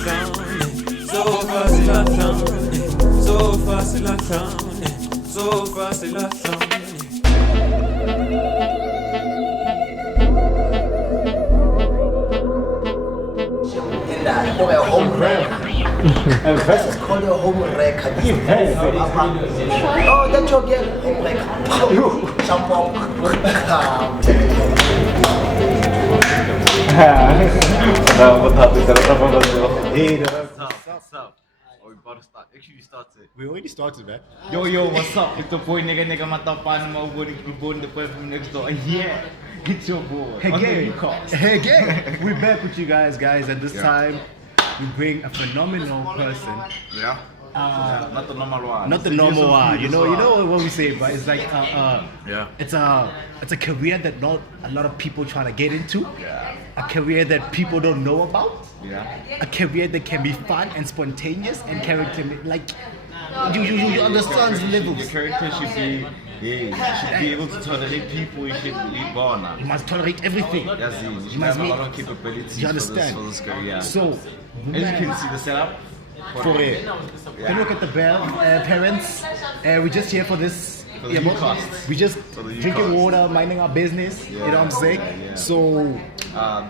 So far c'est la fin, so far c'est la fin, so far c'est la fin. In that home record. It's called a home record. Oh, that's your girl. Home record. Shampoo. We about to start. Actually, we started. We already started, man. Yo, what's up? It's your boy, nigga, Matapan, the boy from next door. Yeah, it's your boy. Hey, gang. We're back with you guys. And this time we bring a phenomenal person. Yeah. Not the normal one. Not the normal one. You know what we say, but it's like it's a career that not a lot of people trying to get into. Yeah. A career that people don't know about. Yeah. A career that can be fun and spontaneous and character like you understand the levels. Your character should be you should be able to tolerate people. You should be born. You must tolerate everything. Yes, you should You must have a make- lot of capabilities You understand? for this career. So, As you can see the setup. for it. Can you look at the bell, parents? We're just here for this. For the Ucast. We just For the drinking Ucast. water, minding our business. You know what I'm saying? Yeah. So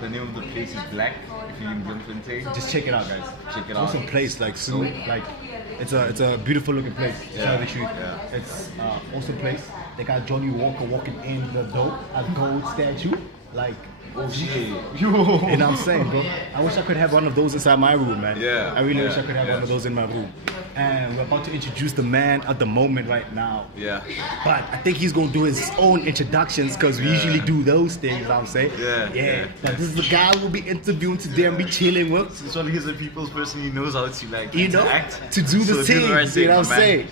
The name of the place is Black. If you're in Bloemfontein, just check it out, guys. check it out. Awesome place, like it's a beautiful looking place. To tell you the truth. Yeah. It's awesome place. They got Johnny Walker walking in the door, a gold statue, like. Oh shit. You know what I'm saying, bro? I wish I could have one of those inside my room, man. Yeah, I really wish I yeah, could have yeah. one of those in my room. And we're about to introduce the man at the moment right now. Yeah. But I think he's gonna do his own introductions because we usually do those things, you know what I'm saying? Yeah. But this is the guy we'll be interviewing today and be chilling with. This one he's a people's person. He knows how to like You know, interact. to do the So do things, right you know what I'm thing, saying?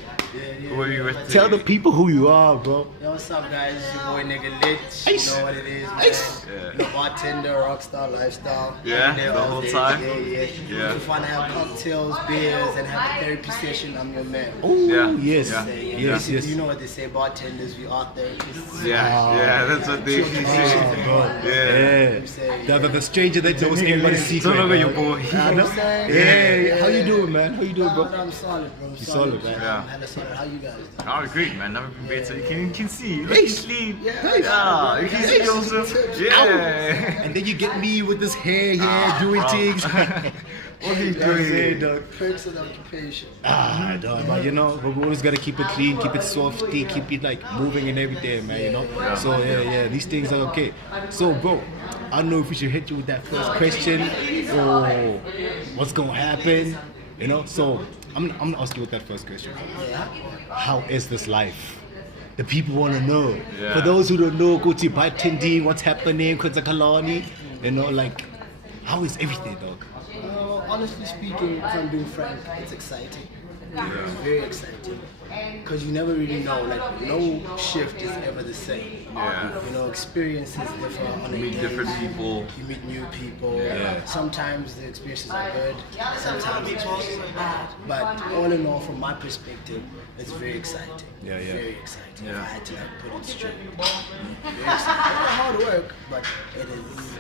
Who are you with today? Tell the people who you are, bro. Yo, what's up, guys? It's your boy NiggaLit. You Ice. know what it is, man. Ice. Yeah. You know, bartender, rockstar lifestyle. Yeah, I'm there the all whole day. time? Yeah. Yeah. If you want to have cocktails, beers, and have a therapy session, I'm your man. Oh, Yeah. yes. Yeah. Yes, You know what they say, bartenders, we are therapists. Yeah, that's what they say. Yeah. Yeah. The stranger that knows everybody's secret. Don't look at your bro. boy. I know. Yeah. How you doing, man? How you doing, bro? I'm solid, bro. You solid, man. Yeah. I'm hella solid. How you guys doing? Oh, great, man. Never been better. You can see. You Hey. look sleep. Yeah. Yeah. You can see also. Yeah. And then you get me with this hair here doing bro. things. What are you You know what I'm saying, doing? dog? Perks of the occupation. Dog, but you know, we always gotta keep it clean, keep it softy, keep it like moving and everything, man, you know? Yeah. So yeah, these things are okay. So bro, I don't know if we should hit you with that first question or what's gonna happen, you know? So I'm gonna ask you with that first question. Yeah. How is this life? The people wanna know. Yeah. For those who don't know, go to bartending, what's happening, Kalani, you know, like how is everything, dog? Honestly speaking, if I'm being frank, it's exciting. It's very exciting. Because you never really know, like no shift is ever the same. Yeah. You know, experiences differ on a Meet daily. different people. You meet new people. Yeah. Sometimes the experiences are good, sometimes the experiences are bad. But all in all, from my perspective, it's very exciting. Yeah. Very exciting. If Yeah. I had to like put it straight. Very exciting. It's hard work, but it is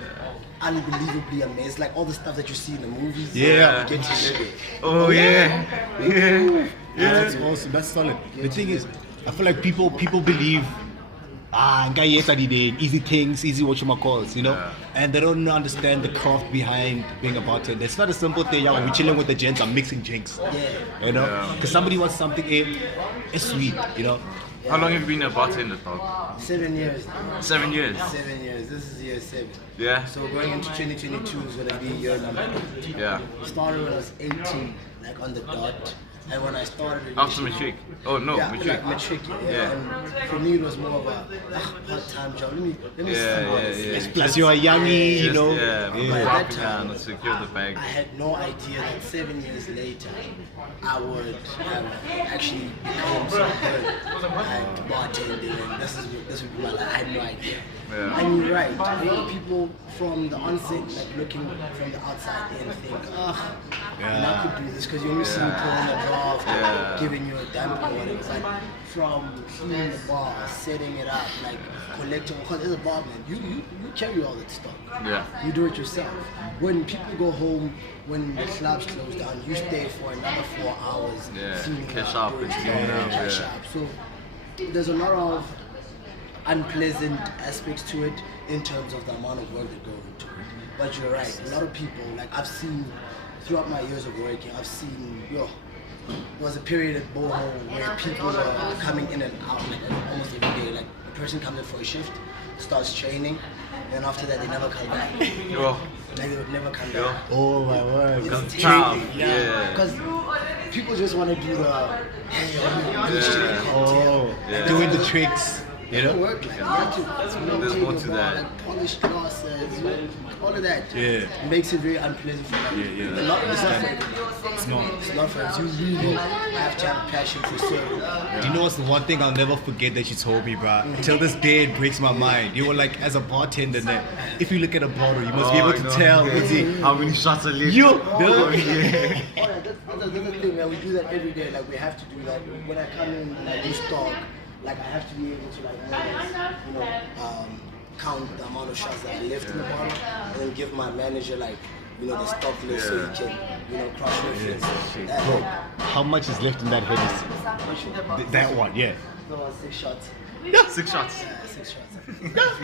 unbelievably amazing. It's like all the stuff that you see in the movies. Yeah. You get to live it. Oh yeah. Yeah. That's awesome. That's solid. The thing is, I feel like people believe, easy things, easy what you calls, you know, Yeah. and they don't understand the craft behind being a bartender. It's not a simple thing. Yeah, we're chilling with the gents, I'm mixing drinks, you know, Yeah. because somebody wants something it's sweet, you know. How long have you been a bartender, dog? 7 years now. 7 years. 7 years. This is year 7. Yeah. So going into 2022 is gonna be year number 8. Yeah. Started when I was 18, like on the dot. And when I started After initially- matric. Oh no, Yeah, matric. like matric, yeah. Yeah. And for me it was more of a part-time job. Let me see how this is. Plus you're a youngie, you know. Yeah. By that time, Not secure the bag. I had no idea that 7 years later I would have actually become so good at bartending and this would be my life. I had no idea. Yeah. And you're right, a lot of people from the onset, like looking from the outside in, think, I could do this because you only see me pulling a drum off, Yeah. giving you a damper or whatever. But from cleaning the bar, setting it up, like collecting, because as a barman, you carry all that stuff. Yeah. You do it yourself. When people go home, when the clubs close down, you stay for another 4 hours. Yeah, cleaning cash up, up doing and stuff, cleaning up, cash yeah. up. So there's a lot of unpleasant aspects to it in terms of the amount of work that goes into it. But you're right, a lot of people, like I've seen throughout my years of working, I've seen, there was a period at Boho where people were coming in and out like almost every day. Like a person comes in for a shift, starts training, and after that they never come back. Yo. Like they would never come Yo. back. Oh my word. It's Child, terrible, yeah. Because people just want to do the Oh, Yeah. doing the tricks. You It don't know? work like that. It's There's more to that. Like polished glasses, all of that. Yeah. It makes it very unpleasant for them. Yeah, yeah. It's not fun. It's not. It's not fun. You really have to have passion for serving. Do you know what's the one thing I'll never forget that she told me, bro? Till this day, it breaks my mind. You were like, as a bartender, that if you look at a bottle, you must be able to tell. Is it How many shots are left? you? Oh, yeah. Oh yeah, that's the thing, man. We do that every day. Like we have to do that. When I come in and I do stock, like I have to be able to count the amount of shots that I left in the bottle, and then give my manager the stock list so he can cross-reference that. Bro, how much is left in that Hennessy? That one, yeah. No, 6 shots. 6 shots. Yeah, 6 shots. 3 doubles.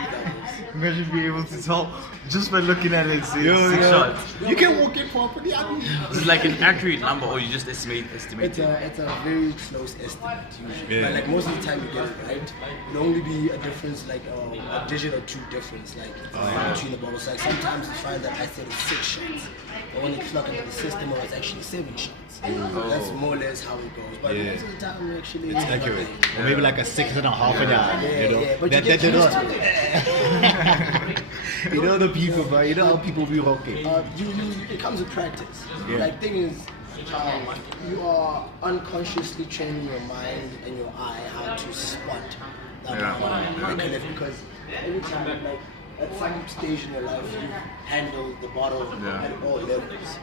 Imagine being able to tell just by looking at it. 6 Yo. shots. You can walk in properly. I mean, Is it like an accurate number or you just estimate It's it? a very close estimate usually. Yeah. But like most of the time you get it right. It'll only be a difference like a digit or 2 difference between the bottles. Like sometimes you find that I said it's 6 shots, but when you plug into the system, it was actually 7 shots. That's more or less how it goes. But Yeah. most of the time we actually it's accurate. Or maybe like a 6.5 and a half. Yeah, You know, yeah, but you get used to it. You know the people, bro. You know how people be rocking. It comes with practice. Yeah. Like thing is, you are unconsciously training your mind and your eye how to spot that recollect, because every time like at some stage in your life you handle the bottle at all levels.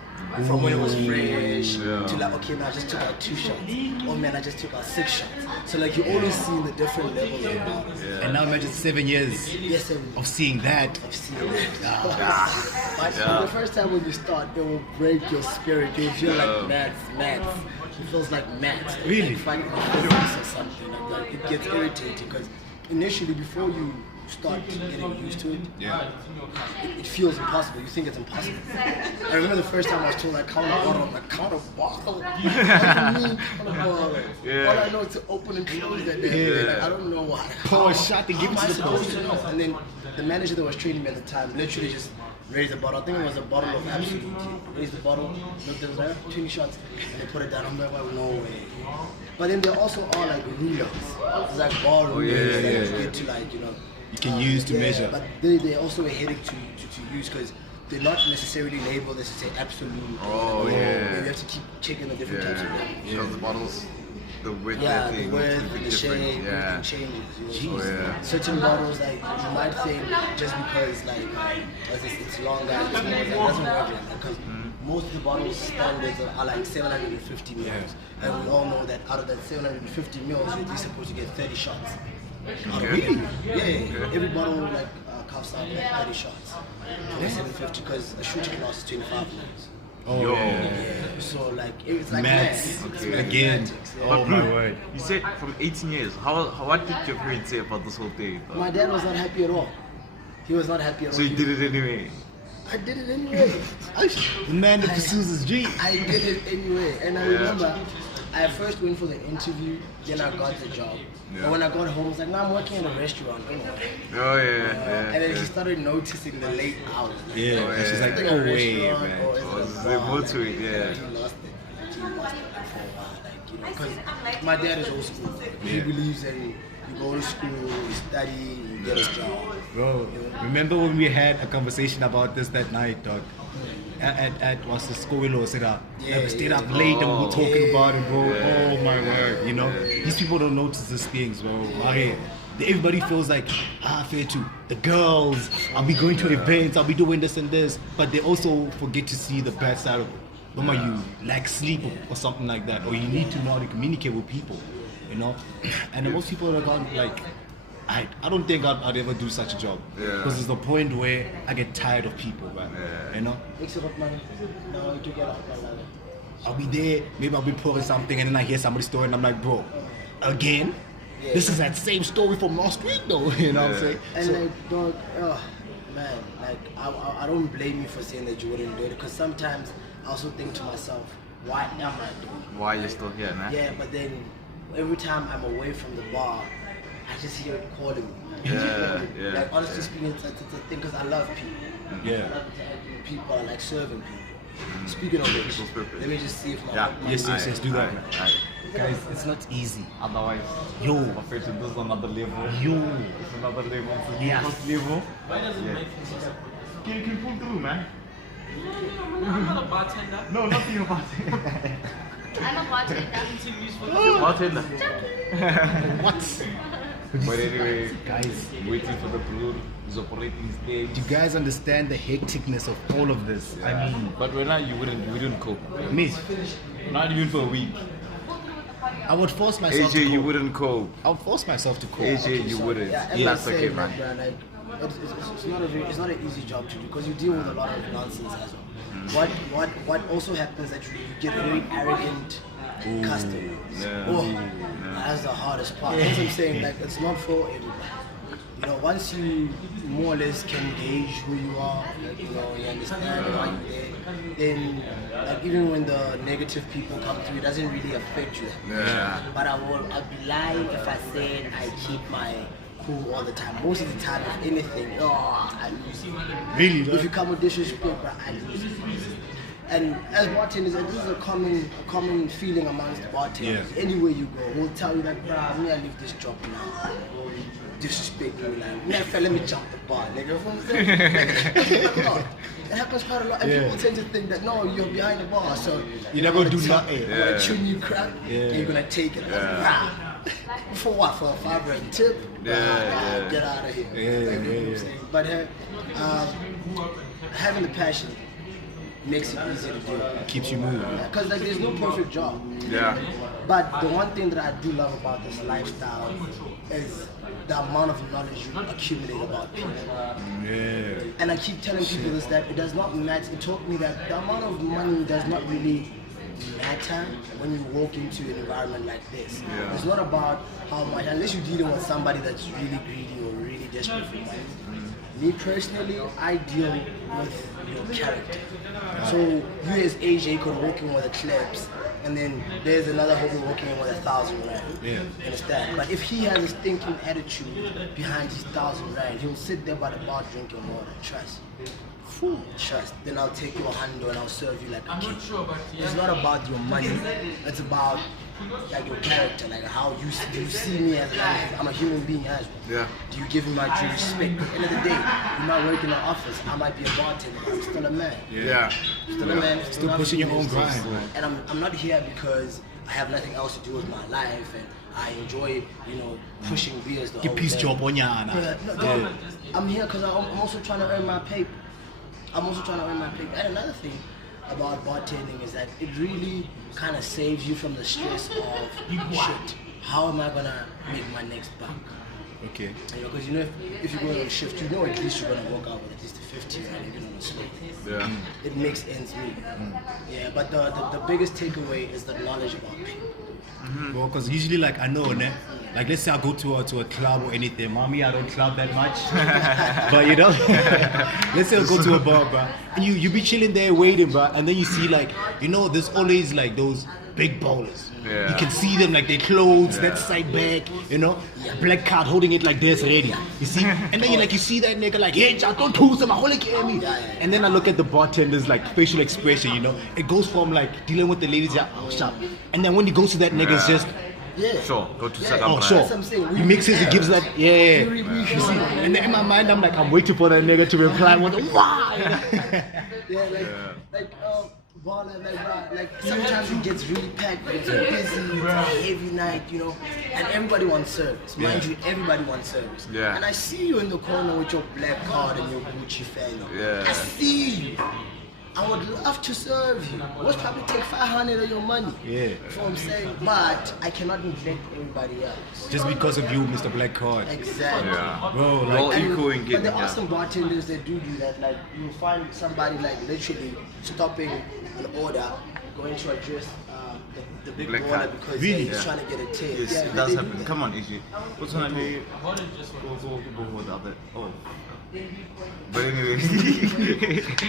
From when it was fresh to like, okay, man, I just took out 2 shots. Oh man, I just took out 6 shots. So like you always see the different levels of bottles. And now imagine 7 years Yes, and of seeing that. I've seen that. But the first time when you start, it will break your spirit. You'll feel like mats. It feels like mats. Really? Like fighting a physics or something like that. It gets irritating because initially, before you start getting used to it, it feels impossible. You think it's impossible. I remember the first time I was told I count a bottle. I'm like, count a bottle? What do you mean count a bottle? All I know is to open and close that day. Like, I don't know why. Pour a shot and give it How am to I the supposed to know? And then the manager that was training me at the time literally just raised the bottle. I think it was a bottle of Absolute. Raised the bottle, looked at it, 20 shots, and they put it down. I'm like, well, no way. But then there also are like rulers. It's like bar rulers that you get to You can use to measure. But they're also a headache to use because they're not necessarily labeled as to say absolute. Oh, yeah. You have to keep checking the different types of labels. Because the bottles, the width, Yeah, I the think, width, is a bit the shape, different. Yeah. everything changes. You know? Oh, yeah. Certain bottles, like you might think just because it's longer, it's more, that doesn't work like that because most of the bottles standards are like 750 mils, and we all know that out of that 750 mils, you're at least supposed to get 30 shots. Really? Yeah. Every bottle cuffs out like 30 shots. 750 because a shooting glass is 25 mils. Oh, Yo. Yeah, so like it's like Maths. maths. Okay. Again. Mathematics, yeah. Oh my word. You said from 18 years. What did your parents say about this whole thing? My dad was not happy at all. He was not happy at all. So you did it anyway? I did it anyway. The man that pursues his dream. I did it anyway. And I remember I first went for the interview, then I got the job. Yeah. But when I got home, I was like, no, I'm working in a restaurant. Don't worry. Oh yeah. And then he started noticing the late hours. Yeah. Oh, And she's yeah. like, In no a way, restaurant man. or is Oh, it a there's bar, more to it, yeah. He lost it. He lost it for a while. Because my dad is old school. He Yeah. believes in you go to school, you study, you get a job. Bro, remember when we had a conversation about this that night, dog? At was the school we stayed up. Yeah, We stayed yeah. up late and we were talking Yeah. about it, bro. Oh my word, you know? These people don't notice these things, bro. Okay. Everybody feels like, fair to the girls, I'll be going to events, I'll be doing this and this, but they also forget to see the bad side of it. Normally you lack sleep or something like that, or you need to know how to communicate with people, you know. And then most people are going like, I don't think I'd ever do such a job because there's a point where I get tired of people, man. You know. Makes it up, man. No, you do get out, man. I'll be there, maybe I'll be pouring something, and then I hear somebody's story, and I'm like, bro, again? Yeah. This is that same story from last week, though. You know what I'm saying? And So- like, dog, man, like I don't blame you for saying that you wouldn't do it, because sometimes I also think to myself, why am I doing it? Why are you still here, man? Yeah, but then every time I'm away from the bar, I just hear it calling me. Yeah, yeah, Like honestly speaking, it's a thing because I love people. Yeah. I love interacting with people. I like serving people. Speaking of which, People's purpose. let me just see if my Yeah. Yes, do that. Aye. Guys, it's not easy. Otherwise, Yo. perfection does another level. Yo. It's another level. It's a Yeah. first level. Can you pull through, man? I'm not a bartender. No, not being a bartender. I'm a bartender. You're a bartender. What? But anyway, Guys, waiting for the brew. He's operating stage. do you guys understand the hecticness of all of this? I mean, But when you wouldn't cope. me, Not even for a week. I would force myself to AJ, you cope. wouldn't cope. I would force myself to cope. AJ, you wouldn't. Yeah, Yeah, I'm that's okay, saying, man. like, it's not an easy job to do because you deal with a lot of nonsense as well. What also happens that you get very arrogant customers. Yeah. Oh, that's the hardest part. That's what I'm saying. Like it's not for everybody. You know, once you more or less can gauge who you are, like, you know, you understand why you're there, then like even when the negative people come through, it doesn't really affect you. Yeah. But I'd be lying if I said I keep my cool all the time. Most of the time, if anything, I lose. Really, If you come with disrespect, bro, I lose. And as bartenders, and this is a common feeling amongst bartenders. Yeah. Anywhere you go, we'll tell you that, bro, I'm gonna leave this job now. Disrespect me, like, man, let me jump the bar, nigga. You know what I'm saying? It happens quite a lot. And Yeah. people tend to think that, no, you're behind the bar, so You're not gonna do nothing. I'm gonna tune you crap, Yeah. and you're gonna take it. Yeah. For what? For a $5 tip? Yeah. Get out of here. Yeah, You know what yeah, I'm yeah. saying? But having the passion makes it easy to do. Keeps you moving. Because like there's no perfect job. Yeah. But the one thing that I do love about this lifestyle is the amount of knowledge you accumulate about people. Yeah. And I keep telling people this, that it does not matter. It taught me that the amount of money does not really matter when you walk into an environment like this. Yeah. It's not about how much, unless you're dealing with somebody that's really greedy or really desperate for money. Me personally, I deal with your character. So you as AJ could walk in with a clips, and then there's another homie walking in with 1,000 rand. Yeah. Understand? But if he has a stinking attitude behind his 1,000 rand, he'll sit there by the bar drinking water. Trust. Trust. Then I'll take your hand and I'll serve you like a king. It's not about your money. It's about like your character, like how you see me as I'm a human being as well. Yeah. Do you give me my due respect? At the end of the day, you might work in an office. I might be a bartender, but I'm still a man. Yeah. Still a man. Still pushing your own grind, man. And I'm not here because I have nothing else to do with my life and I enjoy, pushing beers the whole Peace day. job on ya. No, I'm here because I'm also trying to earn my paper. And another thing about bartending is that it really kind of saves you from the stress of shit. How am I gonna make my next buck? Okay. Because if you go on a shift, at least you're gonna walk out with at least a 50 rand even on a slow. Yeah. It makes ends meet. Yeah, but the biggest takeaway is the knowledge about people. Well, because usually, like, I know, né? Like, let's say I go to a club or anything. Mommy, I don't club that much. But, let's say I go to a bar, bro. And you be chilling there waiting, bro. And then you see, like, there's always, like, those big bowlers. Yeah. You can see them, like, their clothes, that side bag, black card holding it like this already. You see? And then you see that nigga, like, hey, don't do some, me. And then I look at the bartender's, like, facial expression, It goes from, like, dealing with the ladies, shop. And then when he goes to that nigga, it's just, Sure. Go to Yeah. South oh, Africa. sure. That's what I'm saying. He mixes, he gives that, You see? And then in my mind, I'm like, I'm waiting for that nigga to reply with, why? Baller, like sometimes it gets really packed, it's busy, it's a heavy night, and everybody wants service. Mind you, everybody wants service. Yeah. And I see you in the corner with your black card and your Gucci fan. Yeah. I see you. I would love to serve you. Most probably take 500 of your money. Yeah. That's what I'm saying. But I cannot neglect everybody else. Just because of you, Mr. Black Card. Exactly. Yeah. Bro, We're all like, equal in But getting there are some bartenders that do that. Like you find somebody like literally stopping an order, going to address the big Black baller card. because Really? he's trying to get a tip. Yes, Yeah, it does they do happen. that. Come on, Iji. What's on the go the other? Oh. But anyway,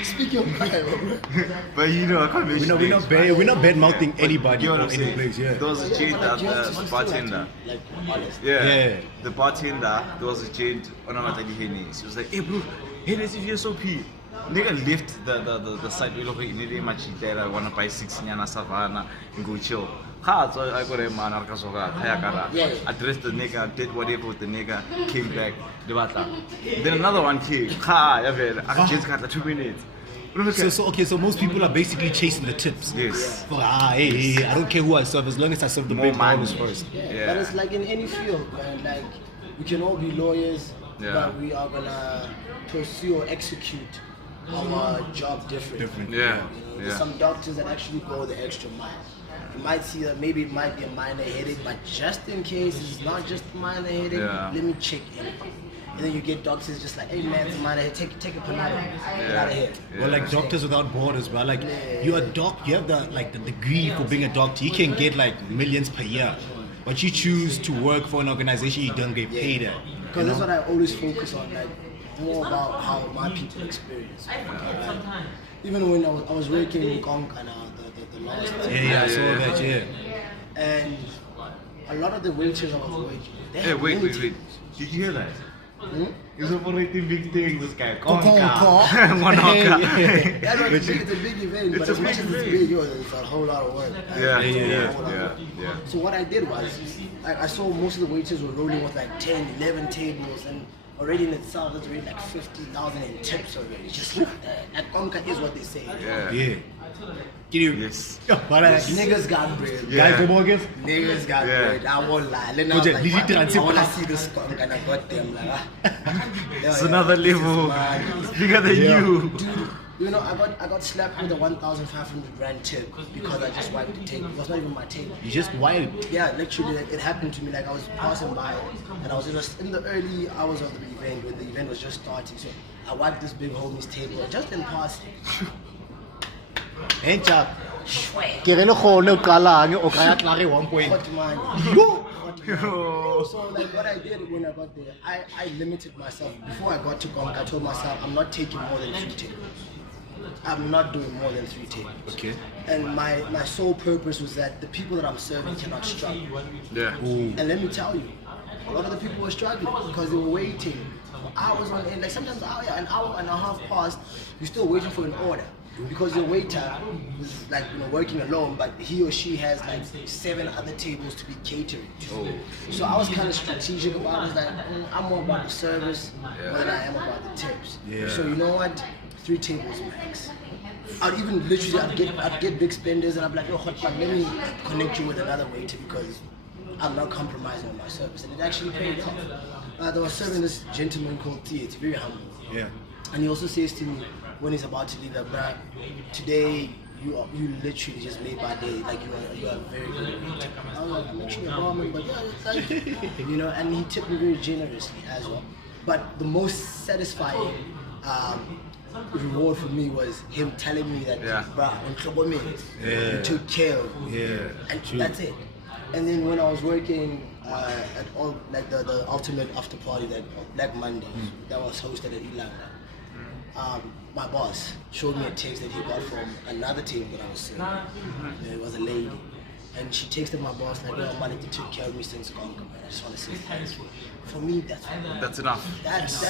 Speak your mind, bro. but you know, I can't mention names, we're not bad mouthing anybody you know or what I'm any saying? place, yeah. There was a gent at the bartender. Like honest. Yeah. Yeah. The bartender, there was a gent on our Henny. She was like, hey bro, Henny's if you're so P. Nigga left the side we look in the machitera, wanna buy 6 nyana savannah and go chill. Ha, so I got a man addressed the nigga, did whatever with the nigga, came back, the bata. Then another one came. Ha, I just got 2 minutes. So most people are basically chasing the tips. Yes. Hey, I don't care who I serve as long as I serve the More big money. ballers first. Yeah. But it's like in any field, man. Like we can all be lawyers, Yeah. but we are gonna pursue or execute our job differently. Yeah. There's some doctors that actually go the extra mile. You might see that maybe it might be a minor headache, but just in case it's not just a minor headache, Yeah. let me check in. And then you get doctors just like, hey man, it's a minor headache, take a Panadol, get out of here. Well, like Doctors Without Borders, bro. Like you're a doc, you have the degree for being a doctor. You can get like millions per year, but you choose to work for an organization you don't get paid at. Because that's what I always focus on, like more about how my people experience. Even when I was working in Konka now, the last time, Yeah, I saw that. Yeah. and a lot of the waiters I was working, they Hey, had wait. limited- Did you hear that? Hmm? He's operating big things, this guy. Konka. Monoka. That was it's a big event, but It's a as much big as it's event. big, it's a whole lot of work. Yeah. It's a whole lot of work. Yeah. So what I did was, like, I saw most of the waiters were rolling with like 10, 11 tables, and already in itself, that's already like 50,000 in tips already. Just like that. Like, Konka is what they say. Yeah. Yeah. Get you. Yes. But Niggas got bread. Yeah. guys, come on, guys. Niggas got Yeah. bread. I won't lie. Then I was Project, like, did you "Fuck, transit I want to pass?" see this skunk, and I got them. Like, It's another level. It's bigger than Yeah. you. Dude, you know, I got slapped with a 1,500 rand tip because I just wiped the table. It was not even my table. You just wild. Yeah, literally, it happened to me. Like I was passing by, and I was just in the early hours of the event when the event was just starting. So I wiped this big homie's table just in passing. Hey, chap. Ke re le gone o qalang o kaya tlare 1 point. Hot man. Yo. So like what I did when I got there, I limited myself. Before I got to Konka, I told myself I'm not taking more than 3 tables. I'm not doing more than 3 tables. Okay. And my sole purpose was that the people that I'm serving cannot struggle. Yeah. And let me tell you, a lot of the people were struggling because they were waiting for hours on end. Like sometimes an hour and a half passed, you're still waiting for an order. Because your waiter is like working alone, but he or she has like 7 other tables to be catering to. So I was kind of strategic about it. I was like, I'm more about the service than I am about the tips. Yeah. So you know what? 3 tables max. I'd even literally I'd get big spenders and I'd be like, yo, hot man, let me connect you with another waiter because I'm not compromising on my service. And it actually paid off. They were serving this gentleman called T. It's very humble. Yeah. And he also says to me when he's about to leave, that, bruh, today you literally just made my day. Like you are very good waiter. I was like, I'm actually a barman, but yeah, thank you. And he tipped me very generously as well. But the most satisfying reward for me was him telling me that, bruh, you took care of me. Yeah. And that's it. And then when I was working at all, like the ultimate after party, that Black Monday, that was hosted at Ilanga, my boss showed me a text that he got from another table that I was sitting. It was a lady, and she texted my boss like, "Yo, Malete took care of me since Konka, man. I just want to say thank you." For me, That's enough. that's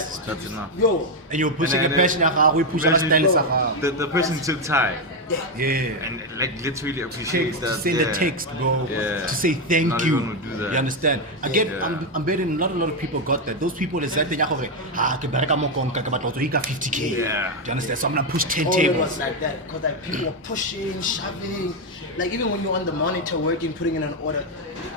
enough. Yo, And you're pushing a passion, we push our style. The person took time. Yeah. And like literally appreciate To that. send a text, bro. Yeah. To say thank Not you. everyone would do that. You understand? Again, Yeah. I'm betting not a lot of people got that. Those people that said, ke bereka mo konka, ke batla he got 50K. Yeah. Do you understand? So I'm gonna push 10 All it tables. was like that, because like people were pushing, shoving, like even when you're on the monitor working, putting in an order,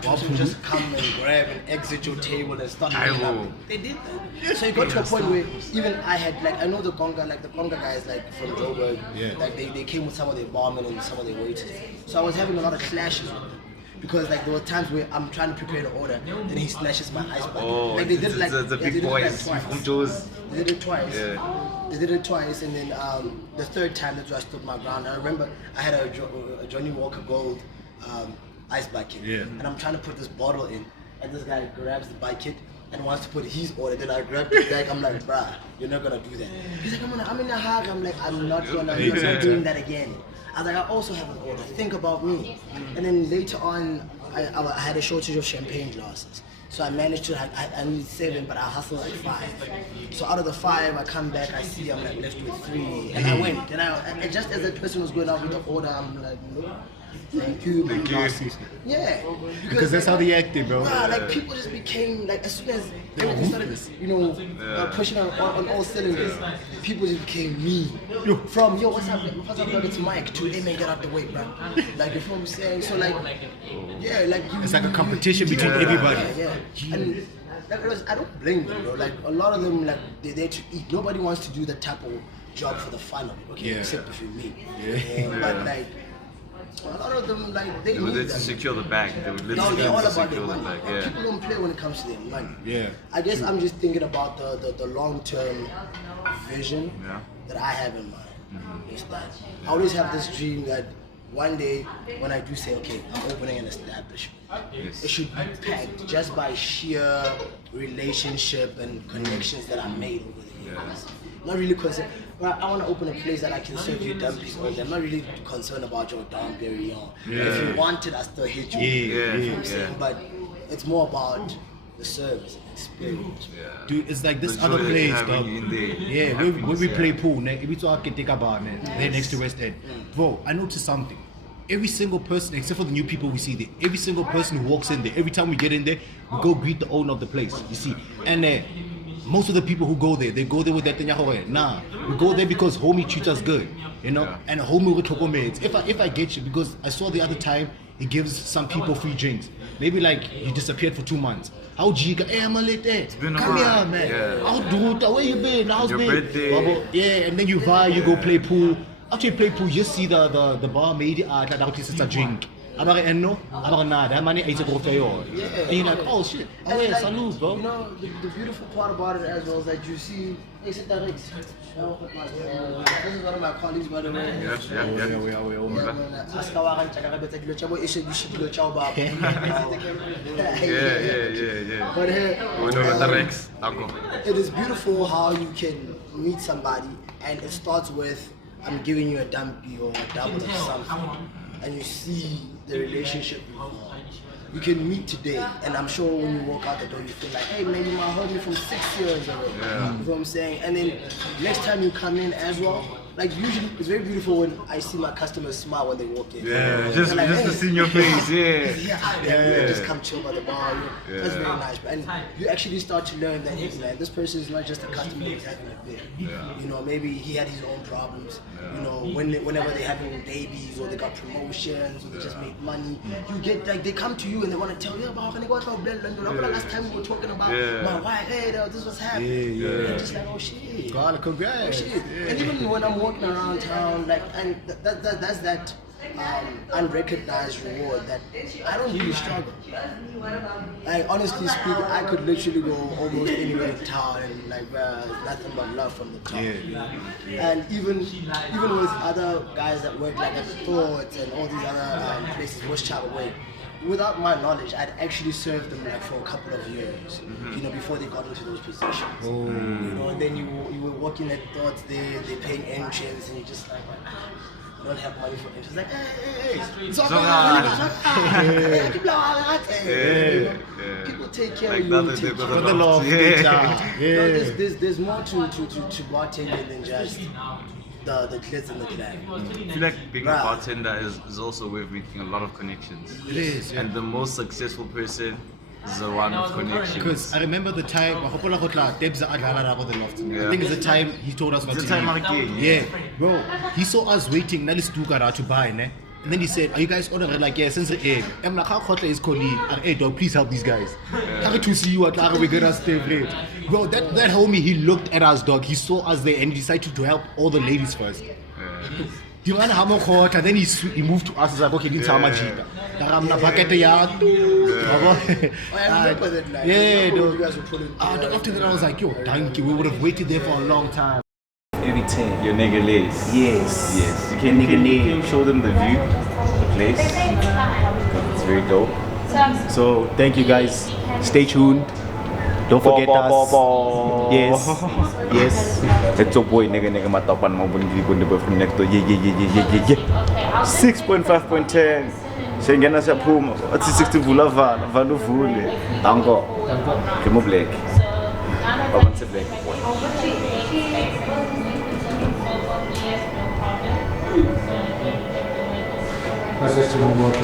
people just come and grab and exit your table and start I laying up. will. They did that. So it got to a point where even I had like I know the conga guys like from Joburg, like they came with some of their barmen and some of their waiters. So I was having a lot of clashes with them. Because like there were times where I'm trying to prepare the order, then he snatches my ice bucket. Oh, like they did it like the they big did it, like, boys twice. from Joe's. They did it twice. Yeah. They did it twice, and then the third time that's where I stood my ground. I remember I had a Johnny Walker Gold ice bucket, and I'm trying to put this bottle in, and this guy grabs the bucket and wants to put his order. Then I grab the bag. I'm like, bruh, you're not gonna do that. He's like, I'm in a hug. I'm like, I'm not doing that again. I was like, I also have an order. Think about me. And then later on, I had a shortage of champagne glasses. So I managed to, I need 7, but I hustled like 5. So out of the 5, I come back, I see I'm like left with 3. And I went. And I just as that person was going out with the order, I'm like, no. Thank you. Yeah. Because that's how they acted, bro. Nah, like people just became like as soon as everything started, pushing on all cylinders, people just became me. From what's up, brother, to Mike to hey man, get out the way, bro. Like you feel what I'm saying? So like, yeah, like It's like a competition between everybody. Yeah. And like, I don't blame them, bro. Like a lot of them, like they're there to eat. Nobody wants to do that type of job for the fun of it, okay? Except if you're me. But like. A lot of them, like, they would need to that. secure the bag. They would No, literally they're all about secure their the money. bag. People don't play when it comes to their money. Yeah. I guess I'm just thinking about the long-term vision that I have in mind. Is that I always have this dream that one day when I do say, okay, I'm opening an establishment, it should be packed just by sheer relationship and connections that I made over the years. Not really concerned. Well, I want to open a place that I can serve you dumplings all day. I'm not really concerned about your Danbury. If you want it, I still hit you. You know what I'm saying? But it's more about the service and experience. Dude, it's like this The other joy that place, you have dog. when you're in there. Yeah, when we play pool, if we talk at bar, man, they're next to West End. Bro, I noticed something. Every single person, except for the new people we see there, every single person who walks in there, every time we get in there, we go greet the owner of the place, you see. And most of the people who go there, they go there with that thing. Nah, we go there because homie treats us good, you know. And homie with mates. If I get you, because I saw the other time he gives some people free drinks. Maybe like he disappeared for 2 months. How G? Hey, Malete, been a come while. here, man. Yeah. How do where you been? How's Your been? birthday. Yeah, and then you go play pool. After you play pool, you see the bar made it's a drink. Nah, that money ain't a go for you. And you're like, oh shit, oh yeah, like, salute, bro. You know, the beautiful part about it as well is that you see, hey, sit down, Rex. This is one of my colleagues, by the way. But hey, it is beautiful how you can meet somebody and it starts with, I'm giving you a dumpy or a double of something, and you see the relationship evolve. You can meet today, and I'm sure when you walk out the door, you feel like, hey man, you might heard me from 6 years already. You know what I'm saying? And then next time you come in as well, like usually it's very beautiful when I see my customers smile when they walk in. Just like, to see your face, just come chill by the bar. That's very nice. And you actually start to learn that, hey man, this person is not just a customer who's having a beer. You know, maybe he had his own problems. You know, whenever they're having babies or they got promotions or they just make money, you get like they come to you and they want to tell you about last time we were talking about my wife. Hey, this was happening. And just like, oh shit. God, congrats. Oh, shit. And even when I'm walking around town, like, and that's that unrecognized reward that I don't really struggle. Like, honestly speaking, I could literally go almost anywhere in town and like nothing but love from the top. And even with other guys that work like at Thoughts and all these other places, Westchapel Way, without my knowledge, I'd actually served them like for a couple of years, you know, before they got into those positions. You know, and then you were working at Thoughts, they're paying entrance, and you're just like, I don't have money for entrance. Like, hey, it's all right. People take care of you. There's more to bartending than just the glitz and the glam. I feel like being a Bruh. bartender is also a way of making a lot of connections. It is, yeah. And the most successful person is the one with connections. Because I remember the time, I think it's the time he told us not It's to the time leave. again. Yeah, bro, he saw us waiting, to buy, ne? And then he said, are you guys ordering? Like, yeah, since the egg. I'm like, how Kotla is colleague? Hey, dog, please help these guys. Happy to see you at Lara, we're gonna stay great. Bro, that homie, he looked at us, dog. He saw us there and he decided to help all the ladies first. Do you want to have more hot? And then he moved to us. He's like, okay, didn't tell my jeep. I'm not bucket the yard. Oh, I remember that night. Yeah, you dog. guys were pulling. After that, I was like, yo, thank you. We would have waited there for a long time. Every 10. Your NiggaLit. Yes. Yes. You can show them the view, the place. It's very dope. So thank you guys. Stay tuned. Don't forget us. Yes. Yes. It's your boy nigga matapan mo bungi kundi boyfriend next door. Yeah. 6.5.10. Sengena sa phuma. Athi 60 vula vanu vule. Dango. Kemo black. Babanse black. Mas este não volta,